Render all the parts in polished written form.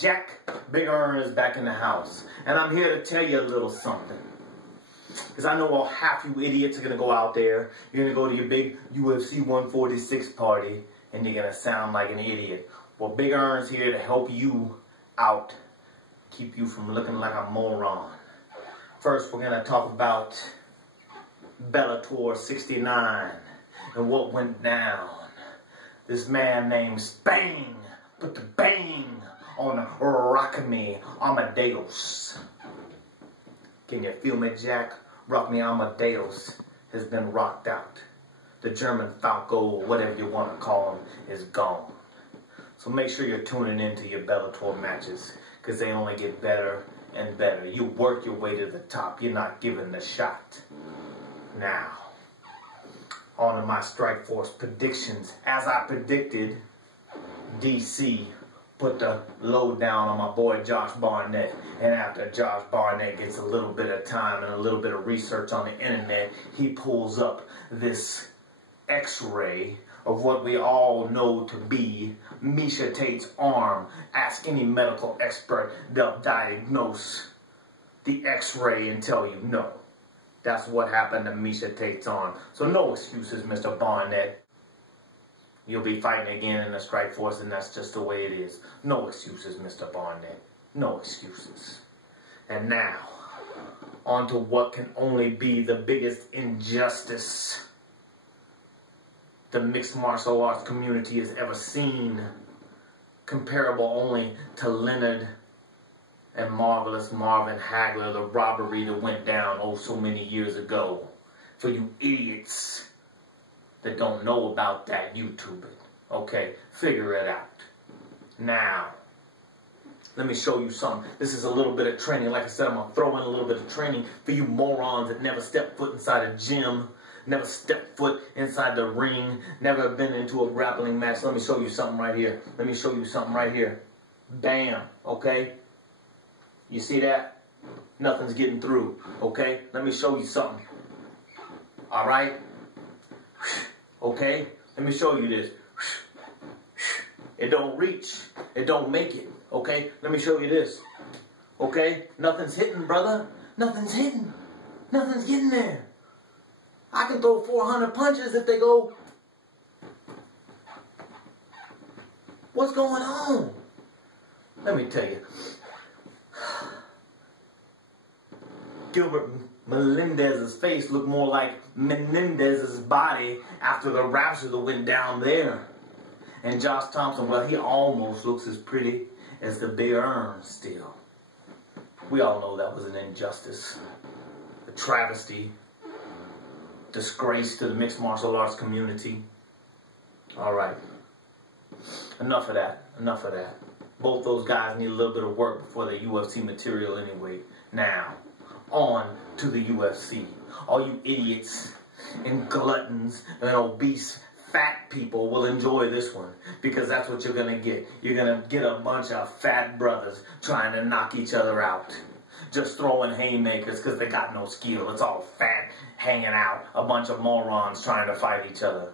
Jack Big Earn is back in the house. And I'm here to tell you a little something. Because I know all half you idiots are going to go out there. You're going to go to your big UFC 146 party. And you're going to sound like an idiot. Well, Big Earn's here to help you out. Keep you from looking like a moron. First, we're going to talk about Bellator 69 and what went down. This man named Bang put the bang on Rock Me Amadeus. Can you feel me, Jack? Rock Me Amadeus has been rocked out. The German Falco, or whatever you want to call him, is gone. So make sure you're tuning into your Bellator matches, because they only get better and better. You work your way to the top. You're not given the shot. Now, on to my Strikeforce predictions. As I predicted, DC put the load down on my boy Josh Barnett. And after Josh Barnett gets a little bit of time and a little bit of research on the internet, he pulls up this X-ray of what we all know to be Miesha Tate's arm. Ask any medical expert, they'll diagnose the X-ray and tell you no. That's what happened to Miesha Tate's arm. So no excuses, Mr. Barnett. You'll be fighting again in the Strikeforce, and that's just the way it is. No excuses, Mr. Barnett. No excuses. And now, on to what can only be the biggest injustice the mixed martial arts community has ever seen, comparable only to Leonard and Marvelous Marvin Hagler, the robbery that went down oh so many years ago. For you idiots that don't know about that, YouTube it. Okay, figure it out. Now, let me show you something. This is a little bit of training. Like I said, I'm going to throw in a little bit of training for you morons that never stepped foot inside a gym, never stepped foot inside the ring, never been into a grappling match. Let me show you something right here. Let me show you something right here. Bam, okay? You see that? Nothing's getting through, okay? Let me show you something. All right? Okay? Let me show you this. It don't reach. It don't make it, okay? Let me show you this. Okay? Nothing's hitting, brother. Nothing's hitting. Nothing's getting there. I can throw 400 punches if they go. What's going on? Let me tell you. Gilbert Melendez's face looked more like Menendez's body after the rapture that went down there. And Josh Thompson, well, he almost looks as pretty as the Big Earn still. We all know that was an injustice, a travesty, disgrace to the mixed martial arts community. All right. Enough of that. Enough of that. Both those guys need a little bit of work before the UFC material anyway. Now, on to the UFC. All you idiots and gluttons and obese fat people will enjoy this one, because that's what you're going to get. You're going to get a bunch of fat brothers trying to knock each other out. Just throwing haymakers because they got no skill. It's all fat, hanging out. A bunch of morons trying to fight each other.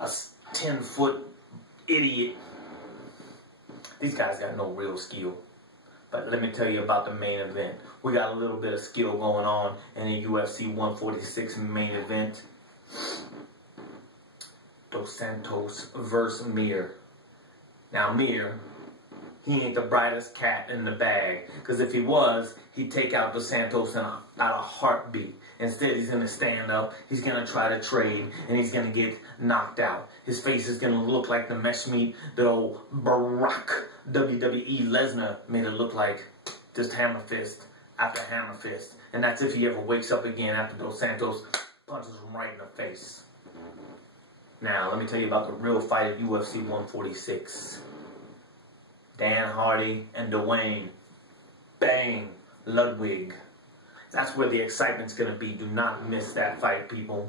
A 10-foot idiot. These guys got no real skill. But let me tell you about the main event. We got a little bit of skill going on in the UFC 146 main event. Dos Santos versus Mir. Now Mir, he ain't the brightest cat in the bag. Because if he was, he'd take out Dos Santos in a heartbeat. Instead, he's going to stand up, he's going to try to trade, and he's going to get knocked out. His face is going to look like the mesh meat that old Barack WWE Lesnar made it look like. Just hammer fist after hammer fist. And that's if he ever wakes up again after Dos Santos punches him right in the face. Now, let me tell you about the real fight at UFC 146. Dan Hardy and Dwayne Bang Ludwig. That's where the excitement's going to be. Do not miss that fight, people.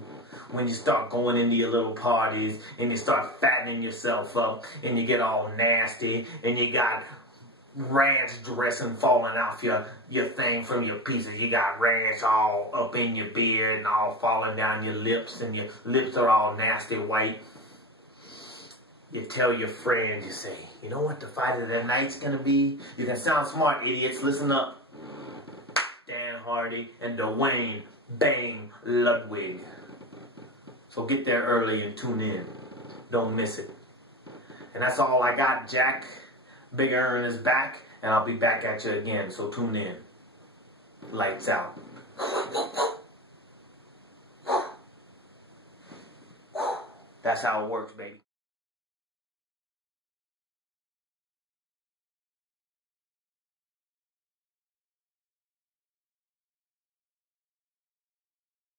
When you start going into your little parties and you start fattening yourself up and you get all nasty and you got ranch dressing falling off your thing from your pieces. You got ranch all up in your beard and all falling down your lips, and your lips are all nasty white. You tell your friends, you say, you know what the fight of the night's gonna be? You can sound smart, idiots. Listen up. Dan Hardy and Dwayne Bang Ludwig. So get there early and tune in. Don't miss it. And that's all I got, Jack. Big Earn is back, and I'll be back at you again, so tune in. Lights out. That's how it works, baby.